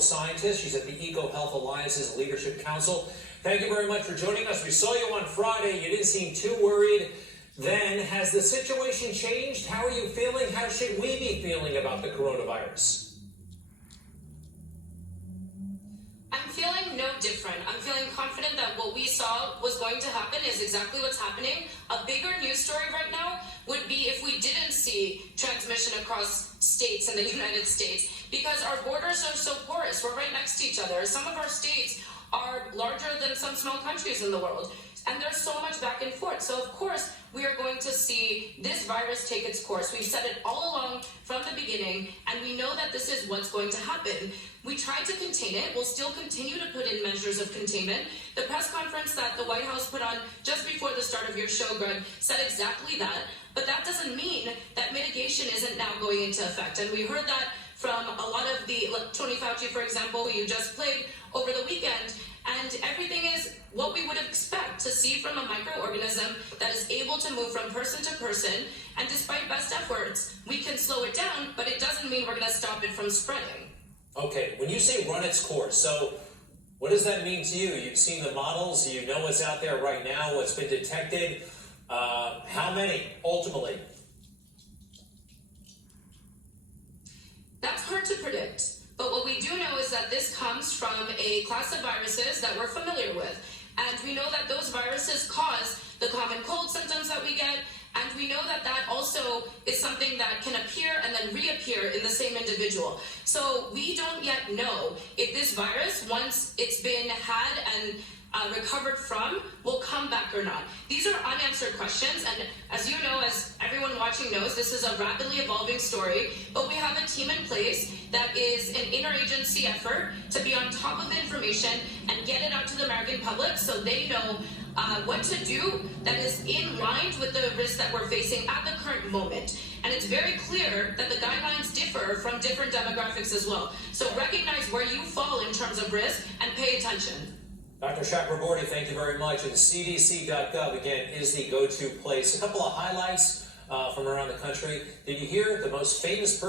behavioral scientist. She's at the EcoHealth Alliance's Leadership Council. Thank you very much for joining us. We saw you on Friday. You didn't seem too worried then. Has the situation changed? How are you feeling? How should we be feeling about the coronavirus? I'm feeling no different. I'm feeling confident that what we saw was going to happen is exactly what's happening. A bigger news story right now would be if we didn't see transmission across states in the United States, because our borders are so porous. We're right next to each other. Some of our states are larger than some small countries in the world, and there's so much back and forth. So of course we are going to see this virus take its course. We've said it all along from the beginning, and we know that this is what's going to happen. We tried to contain it. We'll still continue to put in measures of containment. The press conference that the White House put on just before the start of your show, Greg, said exactly that. But that doesn't mean that mitigation isn't now going into effect. And we heard that from a lot of like Tony Fauci, for example, who you just played over the weekend. And everything is what we would expect to see from a microorganism that is able to move from person to person. And despite best efforts, we can slow it down, but it doesn't mean we're going to stop it from spreading. Okay, when you say run its course, so what does that mean to you? You've seen the models, you know what's out there right now, what's been detected. How many, ultimately? That's hard to predict. But what we do know is that this comes from a class of viruses that we're familiar with. And we know that those viruses cause the common cold symptoms that we get. And we know that that also is something that can appear and then reappear in the same individual. So we don't yet know if this virus, once it's been had and recovered from, will come back or not. These are unanswered questions, and as you know, as everyone watching knows, this is a rapidly evolving story, but we have a team in place that is an interagency effort to be on top of the information and get it out to the American public so they know what to do that is in line with the risk that we're facing at the current moment. And it's very clear that the guidelines differ from different demographics as well. So recognize where you fall in terms of risk and pay attention. Dr. Chakraborty, thank you very much. And CDC.gov, again, is the go-to place. A couple of highlights from around the country. Did you hear the most famous person